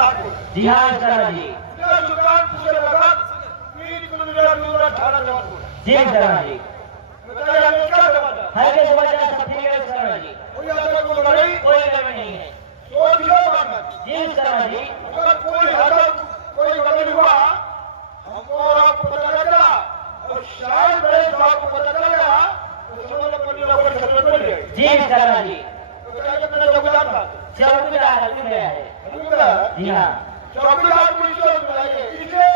जी हाँ शर्मा जी। जी शर्मा जी। हर के समाचार सब ठीक है शर्मा जी। कोई गड़बड़ नहीं है। जी शर्मा जी। अगर कोई गड़बड़ी हुआ हमको और आपको पता चला और शायद मेरे जो आपको पता चलेगा तो समझ लो कोई ना कोई खतरे में पड़ जाएगी। जी शर्मा जी। तो क्या करना चौकीदार था? चौकीदार हल्दी में है। जी हाँ। चौकीदार को इसलिए बुलाइए इसलिए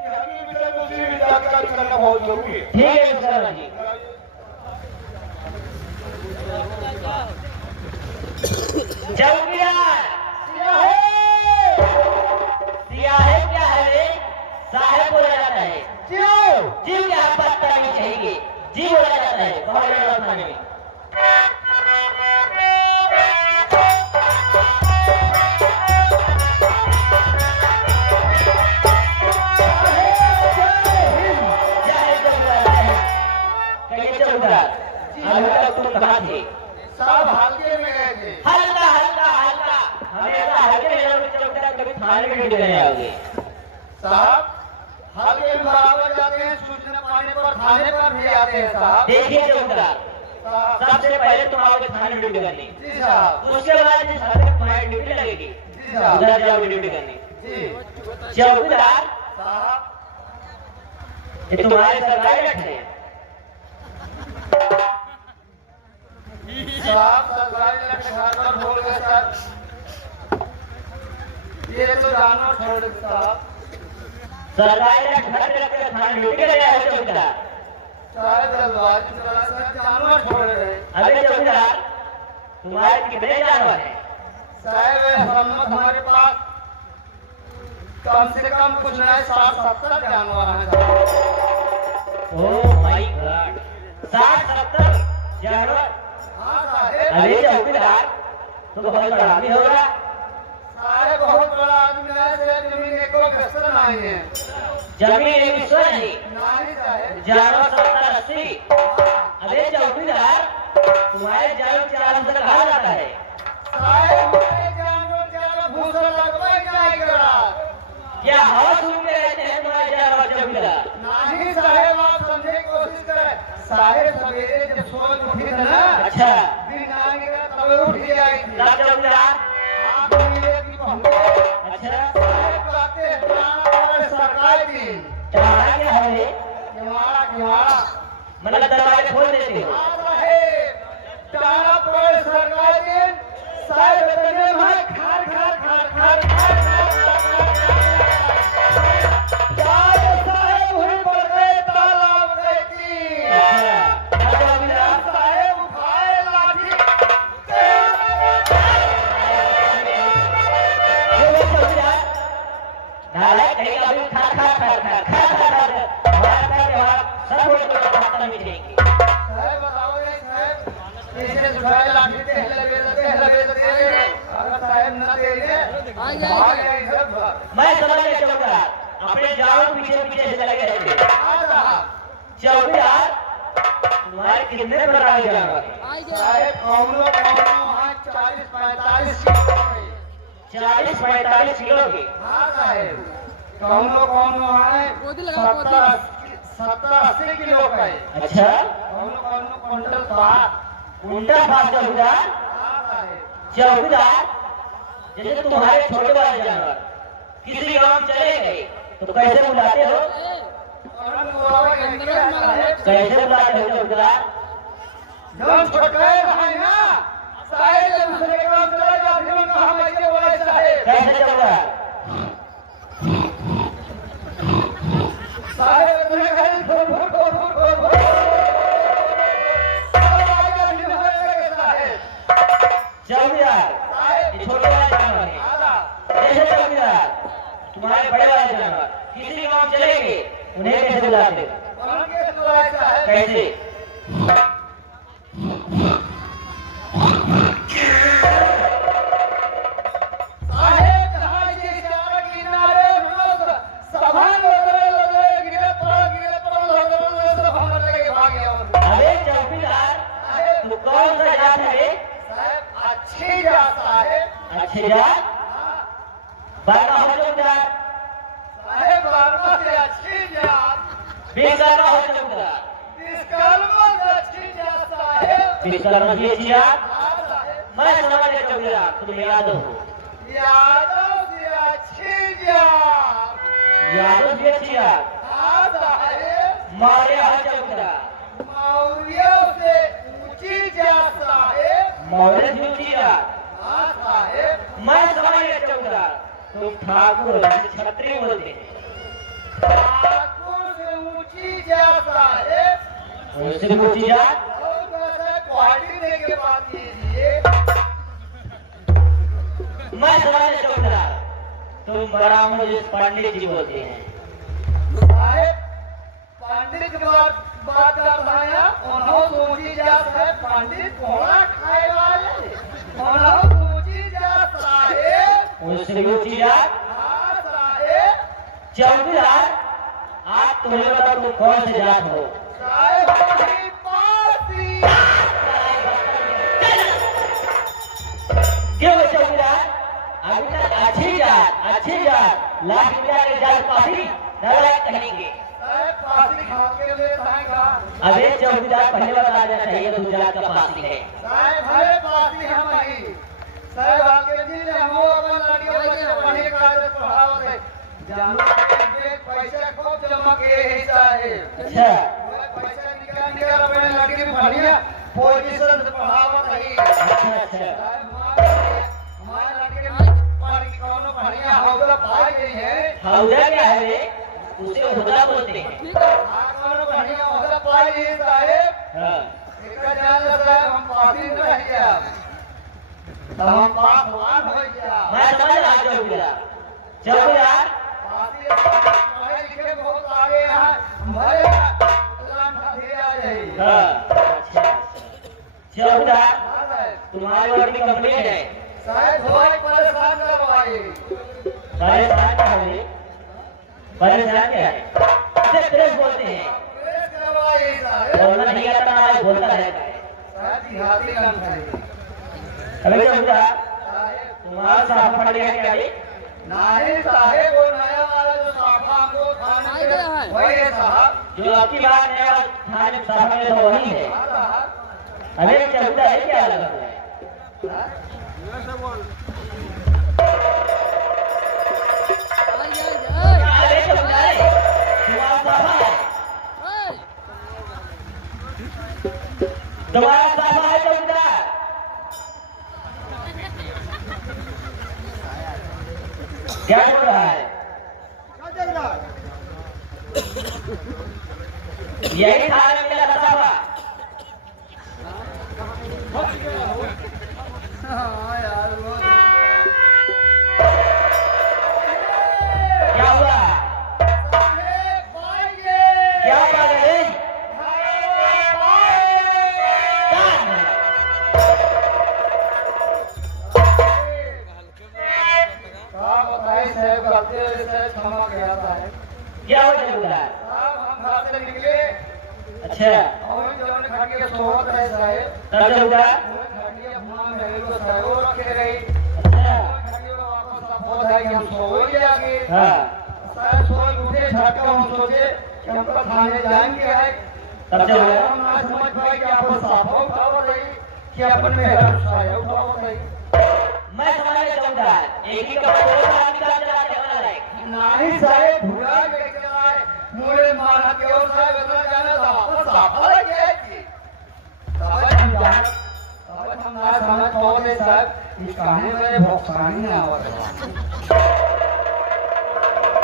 कि हकीम विषय में उसी जानकारी करना बहुत जरूरी है। ठीक है शर्मा जी। चौकीदार सियाहे क्या है? साहेब बोला जाता है। जीव क्या पत्ता नहीं चाहिए, जी बोला जाता है। बहुत थाने में तुम कहाँ थे? साहब हल्के में गए थे। हल्का हल्का हल्का हमेशा हल्के में जाओगे चौकीदार, कभी थाने में ड्यूटी करने आओगे। साहब हल्के में बराबर जाते हैं, सूचना पाने पर थाने पर भी आते हैं साहब। देखिए चौकीदार, साहब सबसे पहले तुम आओगे थाने में ड्यूटी करने। जी साहब। उसके बाद जिस हद तक तुम्हारी ड्यूटी लगेगी जी साहब। उधर जाओगे ड्यूटी करने। जी चौकीदार साहब। ये तुम्हारे सरकारी रख है। साहब सरकारी लक्ष्य पर बोल गए सर, ये तो जानवर छोड़ दे साहब। सरकारी रख के थाने ड्यूटी कर रहे हो चौकीदार। शायद जल्दबाजी में थोड़ा सा जानवर छोड़ रहे हैं। अबे चौकीदार, तुम्हारे कितने जानवर हैं? साहब हमारे पास कम से कम कुछ नहीं 60-70 जानवर हैं साहब। ओह माय गॉड, 60-70 जानवर। हाँ साहब। अरे चौकीदार, तो बहुत बड़ा आदमी होगा। साहब बहुत बड़ा आदमी है, से जमीन एक कोई कसर नहीं है। जमीन एक विश्व नहीं, नहीं साहब। जानवर 70-80। अरे चौकीदार, तुम्हारे जानवर 4 से कहा जाता है। साहब हमारे जानवर ज्यादा भूसा लगवा जाएगा। क्या हवा सुनते रहते हैं तुम्हारे जानवर चौकीदार? नहीं साहब, आप समझने की कोशिश करें। साहब सवेरे जब सोच उठी थी ना, अच्छा दिन आएगा तब उठ जाएगी। तब चौकीदार आप मिले कि पहुंचे। अच्छा साहब कहते हैं प्राण सरकार दिन तुम्हारा क्या है? किवाड़ा मतलब दरवाजे खोल देते हो। टाड़ा पर सरकार दिन साहब बदले में खार खार खार खार खार साहब हुई पड़ गए तालाब रहती। साहब उठाए लाठी नालायक कहीं का भी खा खा खा खा खा खा खा हमारा व्यवहार सब लोग को पता नहीं देंगे। साहब बताओ रे साहब, इसे उठाए लाठी ते लगे अगर साहब न दे दे भाग गए इधर। मैं समझ गया चौकीदार, अपने जाओ पीछे पीछे से लगे रहते। चौकीदार, तुम्हारे कितने प्रकार के जानवर हैं? साहब कौनो हाँ 40-45 किलो के। 40-45 किलो के। हाँ साहब कौनो है 70-80 किलो का है। अच्छा कौनो क्विंटल बात। उल्टा बात चौकीदार। हाँ साहब। चौकीदार, जैसे तुम्हारे छोटे बड़े जानवर किसी गांव चले गए तो कैसे बुलाते हो? कैसे बुलाते हो चौकीदार? जब छोटे है ना साहब दूसरे के गांव चले जाते हैं तो हम ऐसे बोले साहब। कैसे चौकीदार? साहब तुमने कहीं फुर फुर फुर फुर फुर फुर चौकीदार, ये छोटे वाले जानवर हैं। जैसे चौकीदार, तुम्हारे बड़े वाले जानवर किसी गांव चले गए उन्हें कैसे बुलाते हो? कैसे? अरे चौकीदार, तू कौन सा जात है? अच्छी जात है। अच्छी जात? बारवा हो चौकीदार, साहेब 12 से अच्छी जात, 20 हो चौकीदार, 20 से अच्छी जात साहेब। 20 की अच्छी जात, हाँ साहेब। मैं समाज के चौकीदार, तुम यादव हो। यादव से अच्छी जात, यादव की अच्छी जात, हाँ साहेब। मौर्य हो चौकीदार, मौर्यों से ऊंची जात साहेब, मौर्य की ऊंची जात, हाँ साहेब। मैं समाज के चौकीदार, तुम ठाकुर हो, छत्री बोलते हैं। ठाकुर से ऊंची जात साहेब, उनसे ऊंची जात, और वैसे क्वालिटी दे के बात कीजिए। मैं समाज के चौकीदार, तुम ब्राह्मण जिस पंडित जी बोलते हैं। साहेब पंडित बात कर रहा उन्हों ऊंची जात है, पंडित घोड़ा खाए वाले उन्हों ऊंची जात साहेब, उनसे ऊंची जात, हाँ साहेब। चौकीदार, आज तुम्हें बताओ तुम कौन से जात हो। साहेब हमारी पासी, क्यों चौकीदार, अभी तक अच्छी जात लाख रुपया के जात पासी नालायक कहेंगे। साहेब पासी खा के ले खाएगा। अबे चौकीदार पहले बता देना चाहिए तू जात का पासी है। साहेब हरे पासी हम ही। साहेब आके जी ने हम अपन लड़के बच्चे पढ़े का पढ़ावत है, जानो के पैसा खूब जमा के है साहेब। अच्छा, पैसा निकाल अपने लड़के की बढ़िया पोजीशन से पढ़ावत है। अच्छा, हमारे लड़के पढ़ के कौनो बढ़िया हौसला पाई गई है। हौदा क्या है रे, उसे हुदा बोलते हैं। कौनो बढ़िया हौसला पाई गई है साहेब। हाँ, एक जान साहेब हम पासी न रह गया, तो हम पासवान हो गया। मैं समझ रहा चौकीदार। चौकीदार, पासी पढ़े लिखे बहुत आगे हैं, हमारे राम धीरे आ रही। हाँ, अच्छा, चौकीदार, हाँ साहेब। तुम्हारी बड़ी कंप्लेंट है। साहेब बहुत परेशान करवाई। परेशान क्या है? परेशान क्या है? इसे प्रेस बोलते हैं। प्रेस करवाई साहेब। बोलना नहीं आता ना, आज बोलता रहता है। साहेब दिहाती काम करेंगे। अबे चौकीदार, साहेब तुम्हारा साफ पड़ गया क्या ये? नहीं साहेब वो नया वाला जो साफा हमको खाने के वही है साहब। जो आपकी बात नया थाने में साफ में तो वही है। हाँ साहब। अबे चौकीदार, ये क्या लगा हुआ है? अरे चौकीदार, तुम्हारा साफा है, तुम्हारा साफा है चौकीदार। क्या बोल रहा है? यही थाने में मिला था साफा। हाँ यार वो क्या हुआ? साहेब भाईये क्या बात है? साहब गलती से क्षमा गया था। क्या हो चौकीदार? साहब हम घर से निकले अच्छा, और जवन खटिया सोवत है साहेब, तब चौकीदार? खटिया भुना में है तो साहेब वो रखे गई। अच्छा, खटिया वापस सब हो जाए कि हम सोए जाके। हाँ, साहेब सोए उठे झटका हम सोचे कि हम तो थाने जाएंगे है। तब चौकीदार? हम ना समझ पाए कि अपन साफा उठावत है कि अपन में साया उठावत है। मैं समझ गया चौकीदार, एक ही कपड़ा दो आदमी का चला के वाला है। नहीं साहेब भूला के चलाए मुझे मारा के और साहेब इतना जाना था वापस साफा लगे है कि तब हम जान तब हम ना समझ पाओगे साहब इस कहानी में भोक्सानी ना आवत है।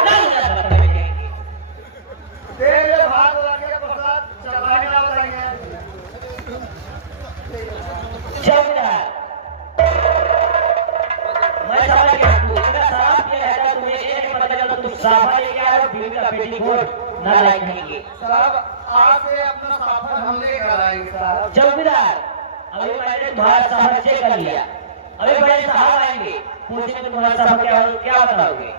नहीं ना बताएंगे। तेरे भाग लगे प्रसाद चलाने ना बताएंगे। चौकीदार, मैं समझ गया, तू इतना शराब पिया है तो तुम्हें ये नहीं पता चला तुम साफा लेके आए हो, बीवी का पेटीकोट ना लायक कहेंगे। साहब आज से अपना साफा हम लेकर आएंगे साहब। चौकीदार, अभी मैंने तुम्हारा साफा चेक कर लिया, अभी बड़े साहब आएंगे, पूछेंगे तुम्हारा साफा क्या क्या बताओगे?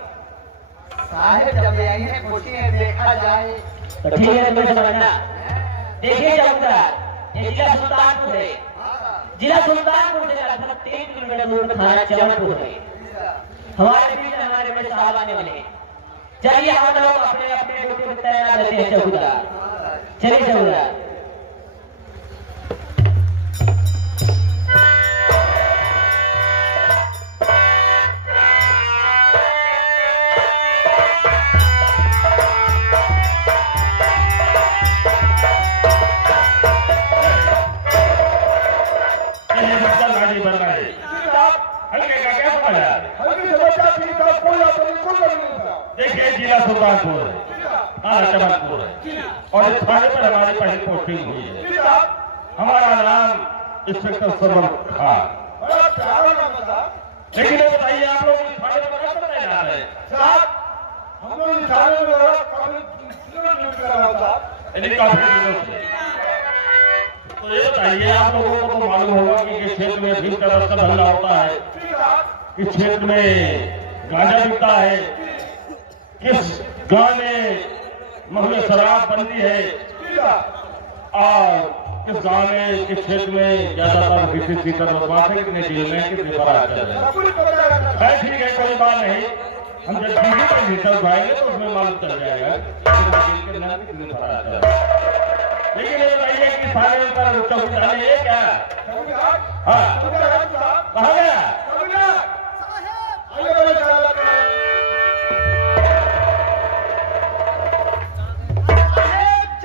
साहेब जब आएंगे पूछिए देखा जाए। तो ठीक है, तुम्हें समझना। देखिए चौकीदार, ये जिला सुल्तानपुर है। जिला सुल्तानपुर से लगभग 3 किलोमीटर दूर में थाना चौनपुर है। हमारे बीच में हमारे में साहब आने वाले हैं। चलिए हम लोग अपने अपने ड्यूटी पर तैनात रहते हैं चौकीदार। चलिए चौकीदार। देखिए जिला सुल्तानपुर है, चमनपुर है और इस थाने पर हमारी पहली पोस्टिंग हुई है। हमारा नाम इंस्पेक्टर सरवर खान। लेकिन ये बताइए आप लोग इस थाने पर कब तक जा रहे हैं? हम लोग इस थाने में काफी दिनों से। तो ये बताइए आप लोगों को तो मालूम होगा कि इस क्षेत्र में भी तरह का धंधा होता है, इस क्षेत्र में गांजा बिकता है, किस गांव में महल शराब बनती है और किस गांव में किस क्षेत्र में ज्यादातर विशिष्ट सीकर बदमाश है, कितने जेल में कितने फरार कर रहे हैं। ठीक है कोई बात नहीं, हम जब टीवी पर भीतर जाएंगे तो उसमें मालूम चल जाएगा कितने फरार कर रहे हैं। लेकिन ये बताइए कि थाने पर चौकीदार है क्या? हाँ कहा गया?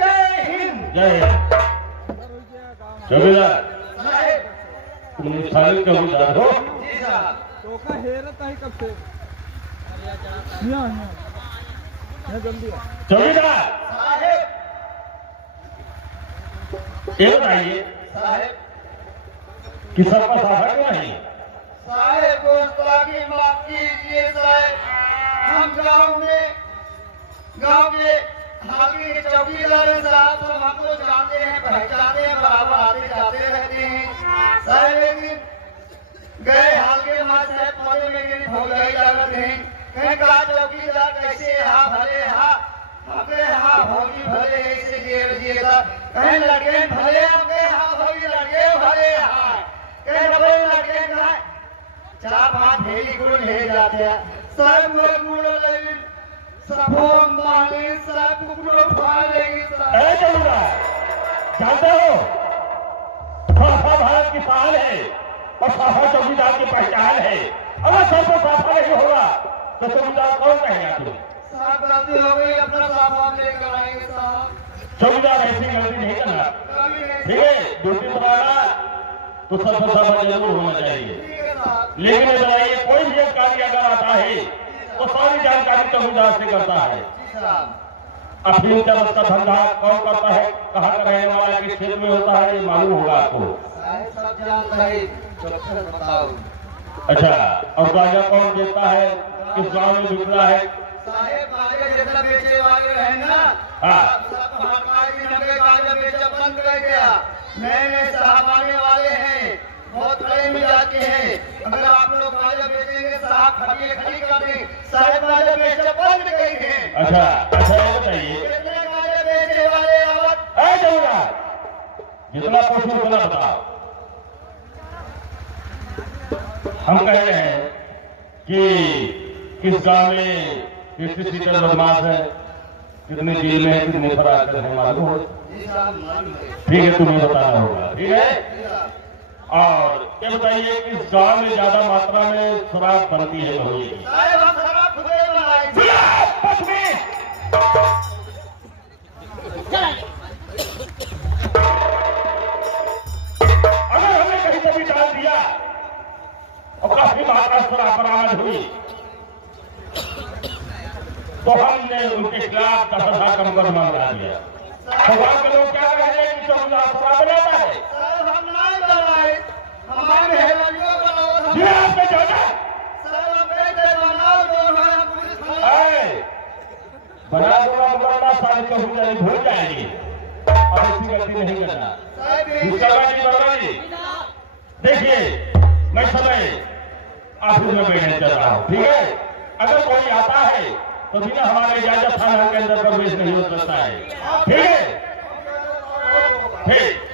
जय हिंद। चौकीदार तुम थाने चौकीदार हो? चौका हेरता है कब से? जल्दी चौकीदार ये बताइए कि सबका साफा क्यों नहीं? साहेब गुस्ताखी माफ कीजिए साहेब, हम गांव के हाकी चौकीदार साहब सब हमको जानते हैं, पहचानते हैं, बराबर आते जाते रहते हैं साहेब। लेकिन गए हाल के मां साहब पौधे में हो गए जाते हैं, कहीं कहा चौकीदार कैसे हा भले हा हमें हा भौजी भले ऐसे जिएगा, कहीं लड़के भले हमें हा भौजी लड़के भले हा, कहीं डबल लड़के का 4-5 ढेली गुड़ ले जाते हैं सब लोग गुड़ ले सबो माने सब कुकड़ो फाड़ लेंगे सब। ऐ चौकीदार जानते हो साफा भारत की शान है और साफा चौकीदार की पहचान है। अगर सबको साफा नहीं होगा तो चौकीदार कौन कहेगा? तुम साहब गलती हो गई, अपना साफा लेकर आएंगे साहब। चौकीदार ऐसी गलती नहीं करना, ठीक है? ड्यूटी पर आना तो सबको साफा जरूर होना चाहिए। लेकिन ये बताइए कोई भी कार्य अगर आता है तो सारी जानकारी चौकीदार से करता है। अफीम चरस का धंधा कौन करता है, कहाँ का रहने वाला, किस क्षेत्र में होता है, ये मालूम होगा आपको। सब जानता है, बताओ। अच्छा और गांजा कौन देता है, किस गांव में बिक रहा है? साहेब गांजा जितना बेचे वाले है ना, सब हमारे गांजा बेचा बंद कर गया। नए साहब आने वाले हैं, बहुत बड़े मिजाज के हैं। अगर आप लोग गांजा बेचेंगे साहब खड़िए खड़ी कर दें, साहेब गांजा बेचा बंद करेंगे। अच्छा ये बताइए कितने गांजा बेचे वाले आवत? ऐ चौकीदार जितना पूछो उतना बताओ। हम कह रहे हैं कि किस गांव में किस सीटर बदमाश है, कितने जेल में कितने फरार कर रहे मालूम हो? ठीक है तुम्हें बताना होगा, ठीक है? और ये बताइए कि इस गांव में ज्यादा मात्रा में शराब बनती है बहुई की। अगर हमने कहीं कभी डाल दिया और काफी मात्रा शराब बरामद हुई तो हमने उनके खिलाफ दफा का मुकदमा बना दिया। तो वहां के लोग क्या कह रहे हैं कि चौकीदार शराब बनाता है? बना दूंगा मुकदमा, सारी चौकीदारी भूल जाएगी और ऐसी गलती नहीं करना। देखिए मैं समय ऑफिस में बैठने चल रहा हूँ, ठीक है? अगर कोई आता है तो बिना हमारे इजाजत थाना के अंदर प्रवेश नहीं हो सकता है, ठीक है? ठीक।